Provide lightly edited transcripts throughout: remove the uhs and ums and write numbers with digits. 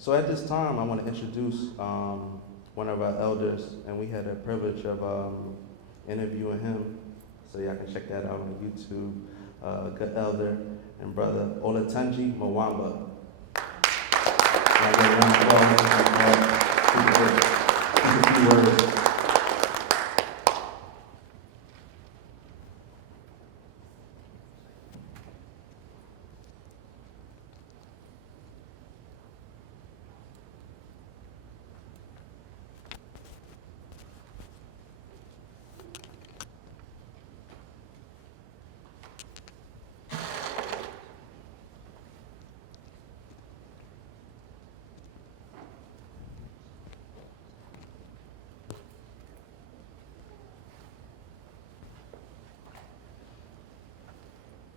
So at this time, I want to introduce one of our elders, and we had the privilege of interviewing him. So y'all can check that out on YouTube. Good elder and brother Olatunji Mwamba. And I get a round of applause. Speak a few words.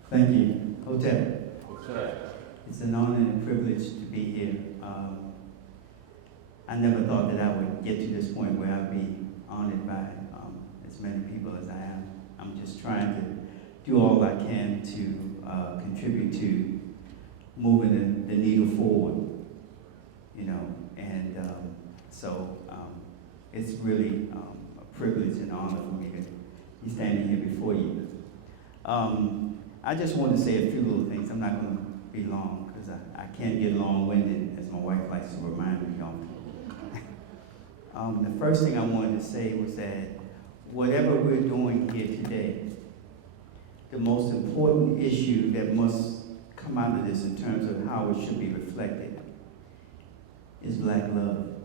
Thank you. Hotel. Okay. It's an honor and a privilege to be here. I never thought that I would get to this point where I'd be honored by as many people as I am. I'm just trying to do all I can to contribute to moving the needle forward, you know, and so it's really a privilege and honor for me to be standing here before you. I just want to say a few little things. I'm not going to be long because I can't get long-winded, as my wife likes to remind me of. The first thing I wanted to say was that whatever we're doing here today, the most important issue that must come out of this in terms of how it should be reflected is black love.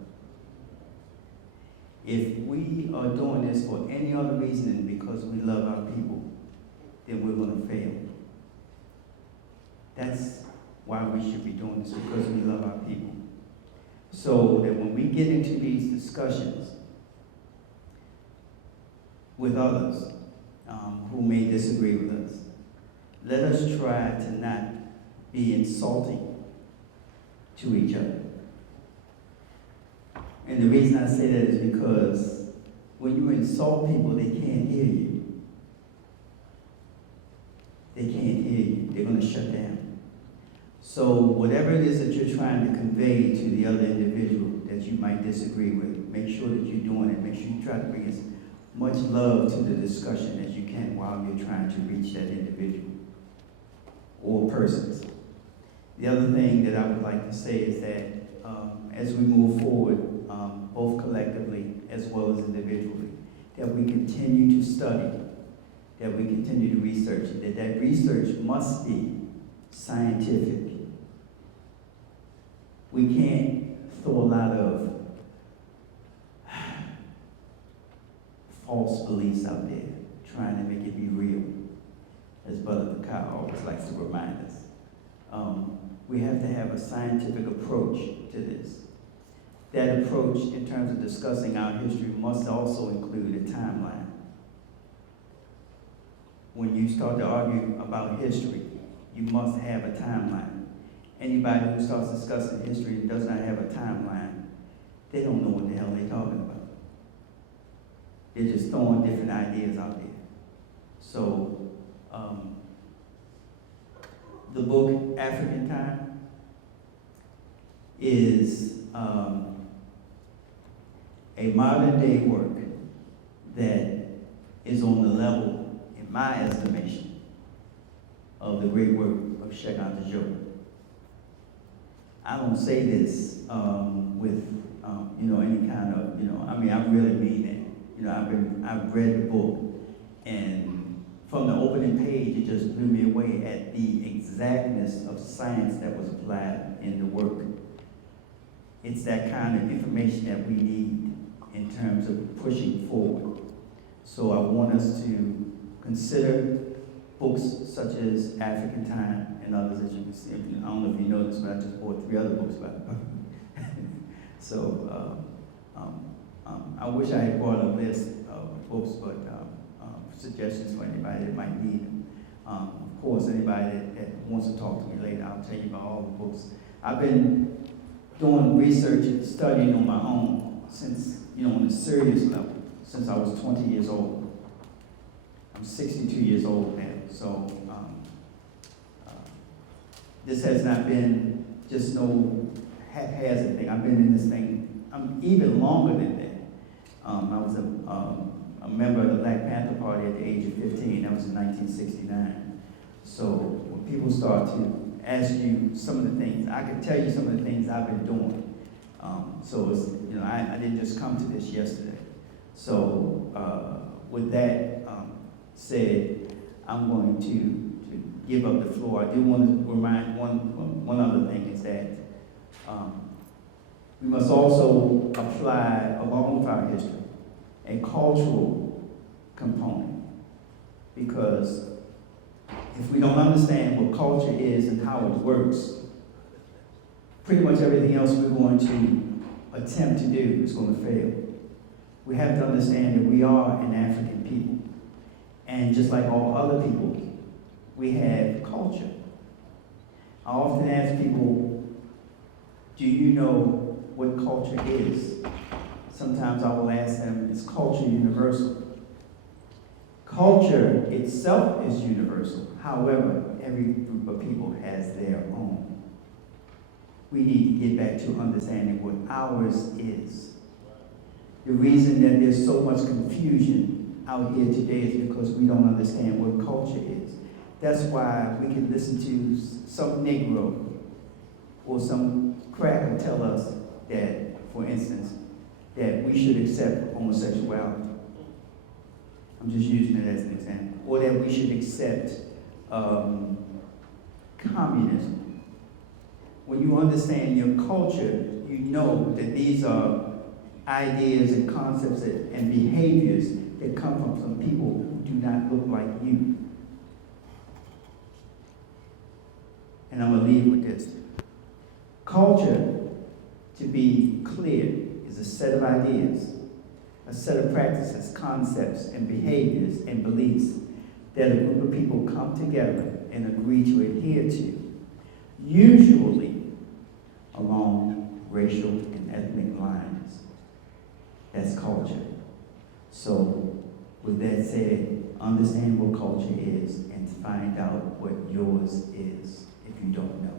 If we are doing this for any other reason than because we love our people, then we're going to fail. That's why we should be doing this, because we love our people. So that when we get into these discussions with others who may disagree with us, let us try to not be insulting to each other. And the reason I say that is because when you insult people, they can't hear you. They can't hear you. They're going to shut down. So whatever it is that you're trying to convey to the other individual that you might disagree with, make sure that you're doing it. Make sure you try to bring as much love to the discussion as you can while you're trying to reach that individual or persons. The other thing that I would like to say is that as we move forward, both collectively as well as individually, that we continue to study, that we continue to research, that research must be scientific. We can't throw a lot of false beliefs out there, trying to make it be real, as Brother Kai always likes to remind us. We have to have a scientific approach to this. That approach, in terms of discussing our history, must also include a timeline. When you start to argue about history, you must have a timeline. Anybody who starts discussing history and does not have a timeline, they don't know what the hell they're talking about. They're just throwing different ideas out there. So, the book African Time is a modern day work that is on the level, in my estimation, of the great work of Sheikh Anta Diop. I don't say this with any kind of, I really mean it. I've read the book, and from the opening page, it just blew me away at the exactness of science that was applied in the work. It's that kind of information that we need in terms of pushing forward. So I want us to consider books such as African Time and others that you can see. I don't know if you know this, but I just bought 3 other books by it. So I wish I had brought a list of books, but suggestions for anybody that might need them. Of course, anybody that wants to talk to me later, I'll tell you about all the books. I've been doing research and studying on my own since, on a serious level, since I was 20 years old. I'm 62 years old now, so this has not been just no haphazard thing. I've been in this thing even longer than that. I was a member of the Black Panther Party at the age of 15. That was in 1969. So when people start to ask you some of the things, I can tell you some of the things I've been doing. So it's, you know, I didn't just come to this yesterday. So with that said, I'm going to give up the floor. I do want to remind one other thing is that we must also apply, along with our history, a cultural component. Because if we don't understand what culture is and how it works, pretty much everything else we're going to attempt to do is going to fail. We have to understand that we are an African people. And just like all other people, we have culture. I often ask people, do you know what culture is? Sometimes I will ask them, is culture universal? Culture itself is universal. However, every group of people has their own. We need to get back to understanding what ours is. The reason that there's so much confusion out here today is because we don't understand what culture is. That's why we can listen to some Negro or some cracker tell us that, for instance, that we should accept homosexuality. I'm just using it as an example. Or that we should accept communism. When you understand your culture, you know that these are ideas and concepts and behaviors that come from some people who do not look like you. And I'm going to leave with this. Culture, to be clear, is a set of ideas, a set of practices, concepts, and behaviors and beliefs that a group of people come together and agree to adhere to, usually along racial and ethnic lines. That's culture. So, with that said, understand what culture is and find out what yours is if you don't know.